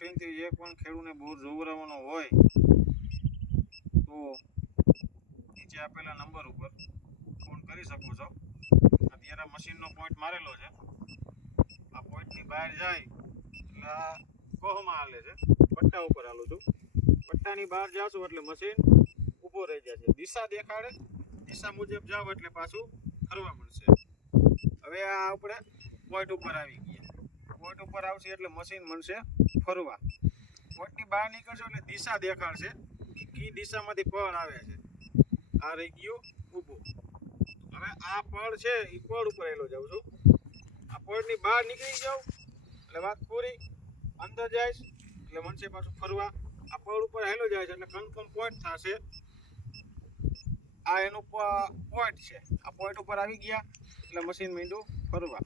મશીનથી જે પણ ખેડૂતને બોર જોવરાવવાનો હોય તો નીચે આપેલા નંબર ઉપર ફોન કરી શકો છો. અત્યારે મશીનનો પોઈન્ટ મારેલો છે. આ પોઈન્ટની બહાર જાય એટલે આ કોહમાં હાલે છે, પટ્ટા ઉપર હાલું છું. પટ્ટાની બહાર જાશું એટલે મશીન ઊભો રહી જશે, દિશા દેખાડે, દિશા મુજબ જાવ એટલે પાછું ફરવા મળશે. હવે આ આપણે પોઈન્ટ ઉપર આવી ગયા. પોઈન્ટ ઉપર આવશે એટલે મશીન મળશે ફરવા. પોઈન્ટની બહાર નીકળશો એટલે દિશા દેખાડશે, કઈ દિશામાંથી પળ આવે છે. આ રહી ગયું ઊભું. હવે આ પળ છે એ પળ ઉપર આવેલો જાઉં છું. આ પળની બહાર નીકળી જાઉં એટલે વાત પૂરી. અંદર જાય એટલે મળશે પાછું ફરવા. આ પળ ઉપર હેલો જાય છે એટલે કન્ફર્મ પોઈન્ટ થશે. આ એનું પોઈન્ટ છે. આ પોઈન્ટ ઉપર આવી ગયા એટલે મશીન માંડ્યું ફરવા.